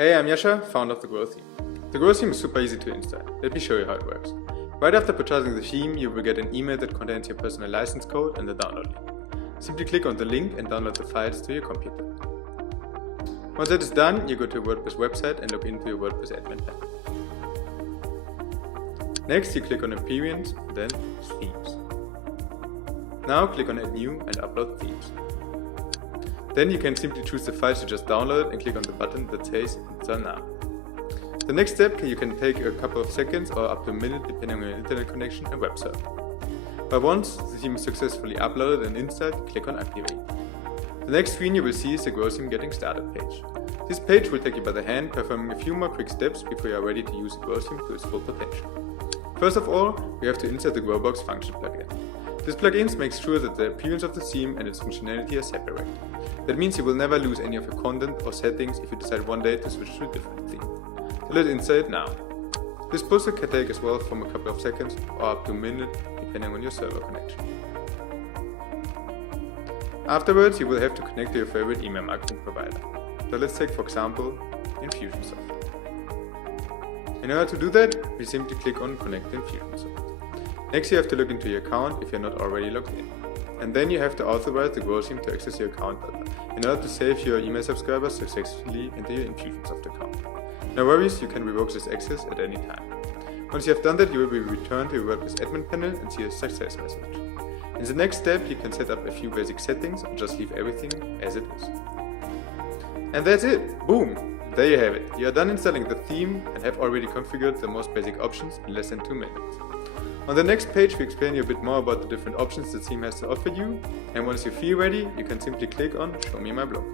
Hey, I'm Yasha, founder of the Grow Theme. The Grow Theme is super easy to install. Let me show you how it works. Right after purchasing the theme, you will get an email that contains your personal license code and the download link. Simply click on the link and download the files to your computer. Once that is done, you go to your WordPress website and log into your WordPress admin panel. Next, you click on Appearance, then Themes. Now click on Add New and Upload Themes. Then you can simply choose the files you just downloaded and click on the button that says Install Now. The next step can take a couple of seconds or up to a minute depending on your internet connection and web server. But once the theme is successfully uploaded and installed, click on Activate. The next screen you will see is the Grow Theme Getting Started page. This page will take you by the hand, performing a few more quick steps before you are ready to use the Grow Theme to its full potential. First of all, we have to insert the Growbox function plugin. This plugin makes sure that the appearance of the theme and its functionality are separated. That means you will never lose any of your content or settings if you decide one day to switch to a different theme. So let's insert it now. This process can take as well from a couple of seconds or up to a minute depending on your server connection. Afterwards, you will have to connect to your favorite email marketing provider. So let's take for example Infusionsoft. In order to do that, we simply click on Connect to Infusionsoft. Next, you have to log into your account if you're not already logged in. And then you have to authorize the Grow Theme to access your account data in order to save your email subscribers successfully into your Infusionsoft account. No worries, you can revoke this access at any time. Once you have done that, you will be returned to your WordPress admin panel and see a success message. In the next step, you can set up a few basic settings or just leave everything as it is. And that's it! Boom! There you have it. You are done installing the theme and have already configured the most basic options in less than 2 minutes. On the next page, we explain you a bit more about the different options the theme has to offer you, and once you feel ready, you can simply click on Show me my blog.